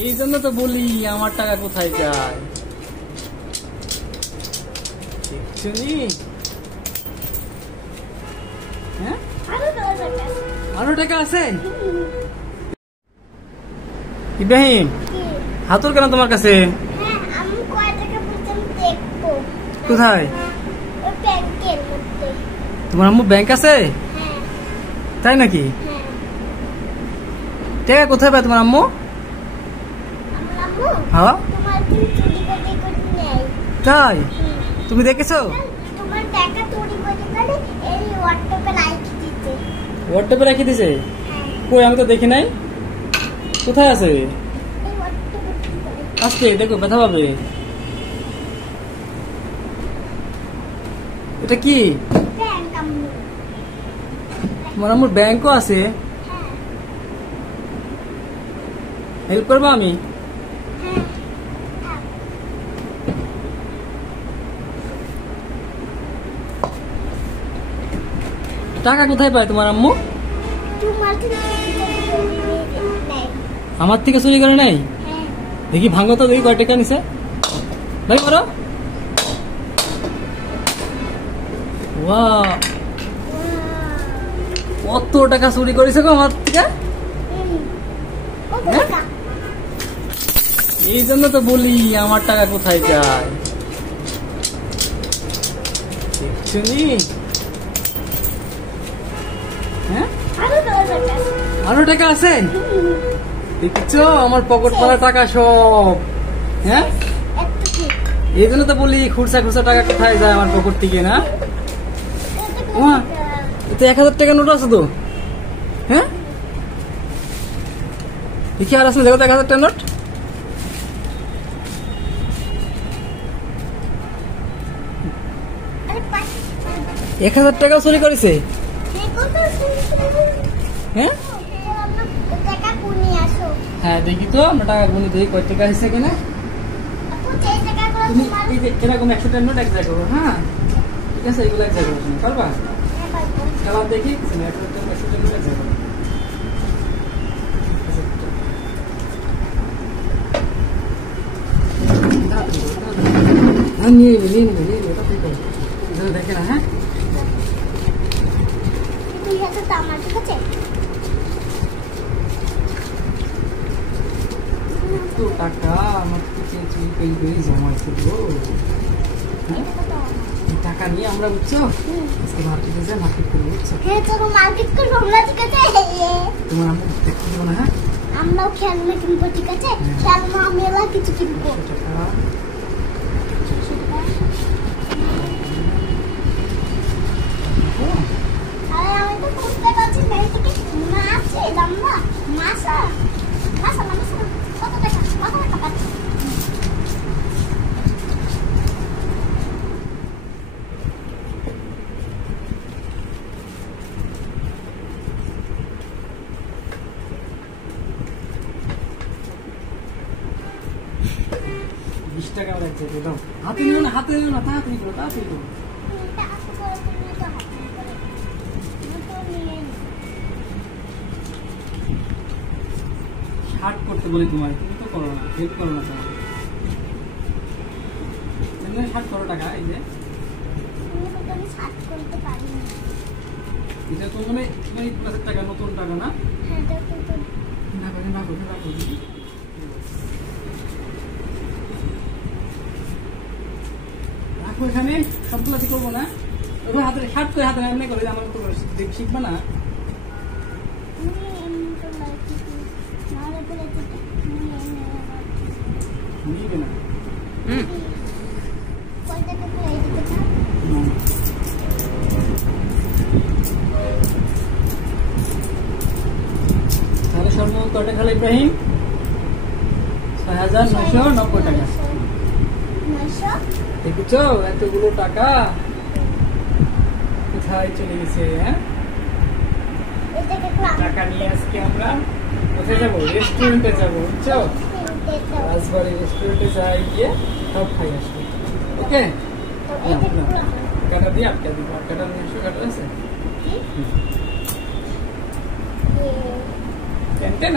এই জন্য তো বলি আমার টাকা কোথায় যায়। হ্যাঁ, আরো টাকা আছে। ইব্রাহিম, হাতুর কেন তোমার কাছে? কোথায়? তোমার আম্মু ব্যাংক আছে? তাই নাকি? টাকা কোথায় পায় তোমার আম্মু? হ্যাঁ, তাই? তুমি দেখেছো? হোয়াটসঅ্যাপে রেখে দিছে? কই, আমি তো দেখি নাই। কোথায় আছে? আজকে দেখো, ব্যথা পাবে। এটা কি? তোমার আম্মুর ব্যাংকও আছে? হেল্প করবো আমি? টাকা কোথায় পায় তোমার আম্মু? আমার থেকে চুরি করে নাই? দেখি ভাঙো তো, দেখি কয় টাকা নিছে। ভাই করো। কত টাকা চুরি করেছে গো আমার থেকে। এই জন্য তো বলি আমার টাকা কোথায় যায়। হ্যাঁ, আরো টাকা আছে? দেখছো আমার পকেট মারা টাকা সব। হ্যাঁ, এই জন্য তো বলি খুচরা খুচরা টাকা কোথায় যায় আমার পকেট থেকে। না, এতে 1000 টাকা নোট আছে তো। হ্যাঁ, দেখি আর আছে, দেখো তো 1000 টাকা নোট। এক 1000 টাকা চুরি করেছে। হ্যাঁ, হ্যাঁ দেখি তো, আমরা টাকা গুনি দেখি কয় টাকা হয়েছে কিনা। তুমি এরকম 100 টাকা নোট এক জায়গায় করো। হ্যাঁ, ঠিক আছে, এগুলো এক জায়গায় করো, পারবা? খেলা দেখি 100 টাকা নোট এক জায়গায় করো। নিয়ে দেখে না। হ্যাঁ, টাকা আমার জমাইছে গো। টাকা নিয়ে আমরা, বুঝছো, আজকে মার্কেটে যাই, মার্কেট করে, বুঝছো? তোমার আমরা দেখতে দেবো না। হ্যাঁ, আমরাও খেলনা কিনবো, ঠিক আছে? খেলনা আমি এলা কিছু কিনবো। টাকা লাগছে, হাতে নিও না, হাতে নিও না, তাড়াতাড়ি করো, তাড়াতাড়ি করো। শার্ট করতে বলি তোমার, তুমি তো করো না, হেল্প করো না। তোমার শার্ট করো টাকা। এই যে এটা তো মানে 20 টাকা, নতুন টাকা না? রাখো এখানে, সবগুলো করবো না। হাতে শার্ট করে হাতে এমনি করে আমার মতো শিখবে না। নিবে না। তাহলে সর্বমোট কত টাকা হলো ইব্রাহিম? 6990 টাকা। দেখেছো এতগুলো টাকা কোথায় চলে গেছে? হ্যাঁ, টাকা নিয়ে আজকে আমরা কোথায় যাবো? রেস্টুরেন্টে যাবো, বুঝছো? রাজবাড়ি রেস্টুরেন্টে যাই, গিয়ে সব খাই আসবো। ওকে, টাকাটা দিয়ে আটকা দিব। টাকাটা 900 টাকা আছে। টেনটেন